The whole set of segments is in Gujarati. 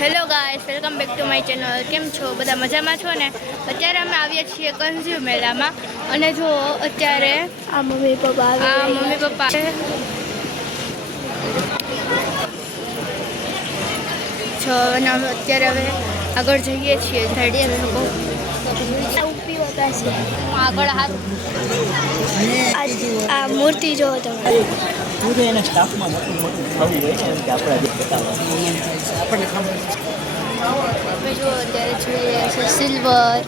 Hello guys, welcome back to my channel. કેમ છો બધા? મજામાં છો ને? અત્યારે અમે આવીએ છીએ કન્ઝ્યુમ મેળામાં અને જો અત્યારે આ મમ્મી પપ્પા છો અને અમે અત્યારે હવે આગળ જઈએ છીએ. ધડીએ અમે લોકો આગળ હાથ આ મૂર્તિ જો તમે એના સ્ટાફમાં મોટું થવું હોય ને એમ કે આપણા જે આપણને ખબર અમે જો અત્યારે જોઈ રહ્યા છે સિલ્વર.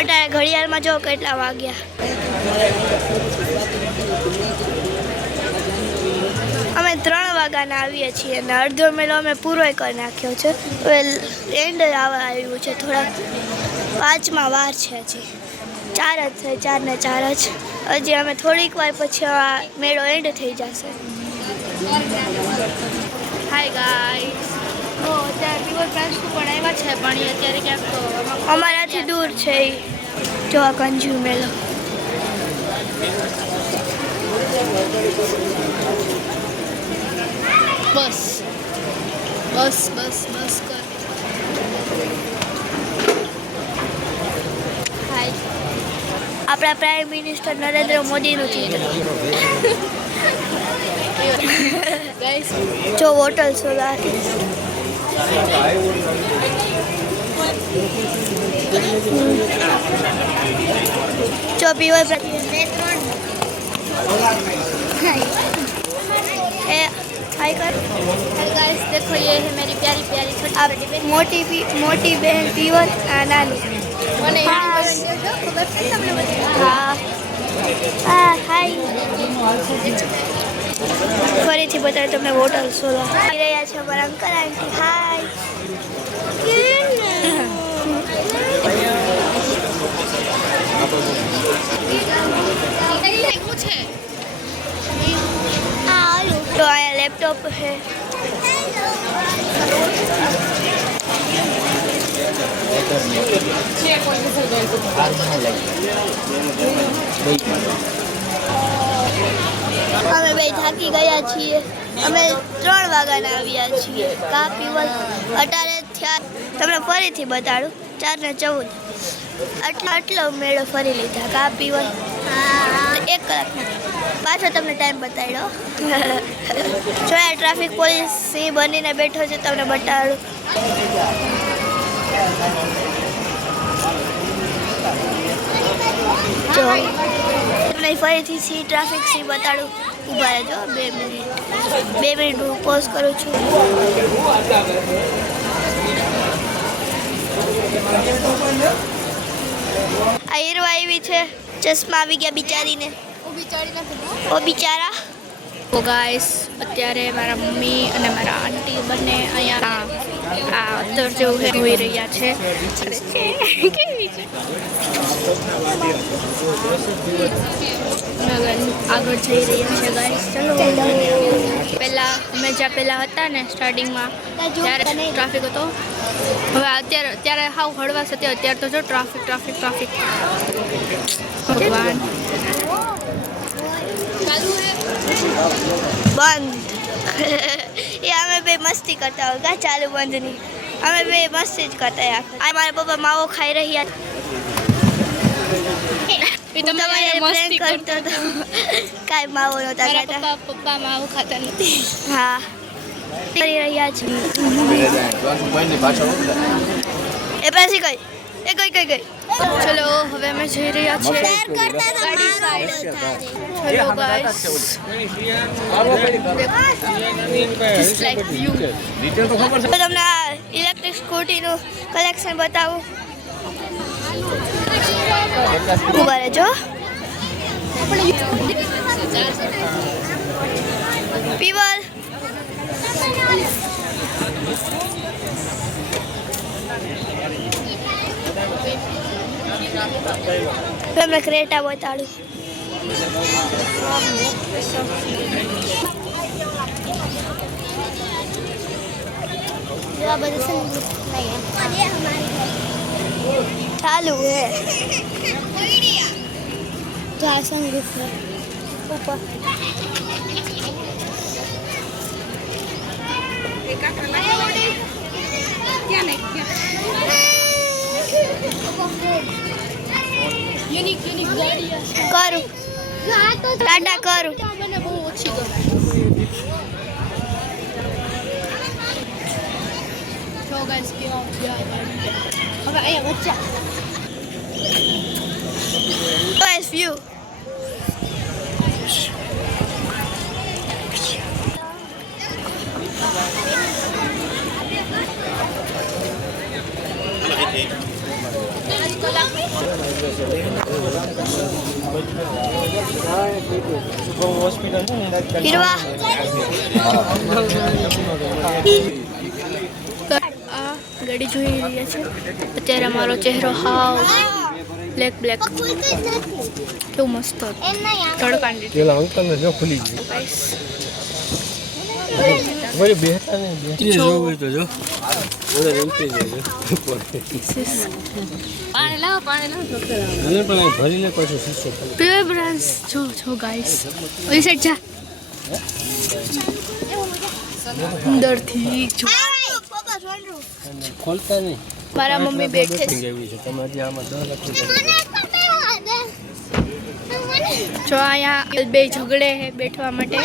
અત્યારે ઘડિયાળમાં જો કેટલા વાગ્યા. અમે 3 વાગ્યાના આવીએ છીએ અને અડધો મેળો અમે પૂરો કરી નાખ્યો છે. હવે એન્ડ આવ્યું છે. થોડાક 5માં વાર છે. હજી 4 જ થાય, 4 ને 4 જ. હજી અમે થોડીક વાર પછી આ મેળો એન્ડ થઈ જશે. હાય ગાઈસ, અત્યારે પીવર પ્રાંસુ પણ આવ્યા છે પણ એ અત્યારે ક્યાંક તો અમારાથી દૂર છે. જો આ કંજુ મેળો બસ બસ બસ બસ કર. હાય, આપણા પ્રાઇમ મિનિસ્ટર નરેન્દ્ર મોદીનું ચિત્ર. ગાઈસ જો હોટલ સોલાર જો પીવર ए हाय कर. गाइस देखो, ये है मेरी प्यारी प्यारी छोटी बहन. मोटी बहन पीवर नानी. મને ખબર છે તમને બધી. હા હા હાય. ફરીથી બતાવે તમને હોટલ સોલા આવી રહ્યા છે અમારા અંકલ આંટી. હાય. तो आया लैपटॉप है. અમે બે થાકી ગયા છીએ. અમે 3 વાગ્યાના આવ્યા છીએ. કા પીવલ અત્યારે થયા. તમને ફરીથી બતાડું 4 ને 14 આટલો મેળો ફરી લીધા. કા પીવલ 1 કલાકમાં પાછો તમને ટાઈમ બતાડ્યો. જો આ ટ્રાફિક પોલીસ સિંહ બનીને બેઠો છે. તમને બતાડું. જો તમને ફરીથી સિંહ ટ્રાફિક સિંહ બતાડું. ઊભા રહેજો 2 મિનિટ હું પોઝ કરું છું. આ હીરો આવી છે. ચશ્મા આવી ગયા બિચારીને. ઓ બિચારા. તો ગાઈસ, અત્યારે મારા મમ્મી અને મારા આંટી બંને અહીંયા આ અત્તર જેવું જોઈ રહ્યા છે. કેવી છે? આગળ જઈ રહ્યા છે ગાઈસ. ચલો. અમે જ્યાં પહેલાં હતા ને સ્ટાર્ટિંગમાં ત્યારે ટ્રાફિક હતો. હવે ત્યારે હાવ હળવાશ હતી. અત્યારે તો જો ટ્રાફિક. ભગવાન. બંધ. એ અમે બે મસ્તી કરતા હોય. કા ચાલુ બંધ નહીં. અમે બે મસ્તી જ કરતા. આ મારા પપ્પા માવો ખાઈ રહ્યા. તમારે મસ્તી કરતો તો કાંઈ માવો નહોતા ખાતા. પપ્પા માવું ખાતા નથી. હા કરી રહ્યા છે. એ પછી કઈ ચલો, હવે અમે જઈ રહ્યા છીએ. ચલો ગાઈસ, તમને આ ઇલેક્ટ્રિક સ્કૂટીનું કલેક્શન બતાવું. ઉભા રહેજો. પીવલ તમને ક્રેટા બતાડું. चालू है. संगीत ऊपर કરું ટાટા કરું મને બહુ ઓછી ગમે જો ગાઈસ કેવા હવે અહીંયા વચ્ચે નાઇસ વ્યૂ હીરવા આ ગાડી જોઈ રહ્યા છે અત્યારે અમારો ચહેરો હાવ બ્લેક કેવું મસ્ત તડકાની પેલા અંકલને જો ખુલી ગયું વળી બેહતા ને જોવું હોય તો જો ઓરે રમતી જજો પાણી લાવો અને પણ ભરી લે પછી શીશો પ્યોર બ્રાન્ડ જો ગાઈસ ઓલી સાઈડ જા અંદરથી જો ખોલતા નહીં મારા મમ્મી બેઠે છે એવી છે તમારે આમાં 10 લાખ જો અહીંયા બે ઝઘડે હે બેઠવા માટે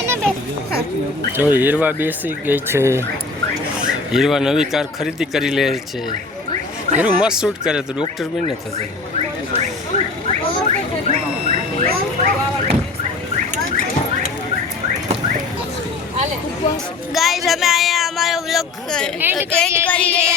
જો હીરવા બેસી ગઈ છે હીરવા નવી કાર ખરીદી કરી લે છે હીરો મસ્ત શૂટ કરે તો ડોક્ટર બનને થશે ગાઈસ અમે આયા અમારો વ્લોગ એન્ડ કરી રહ્યા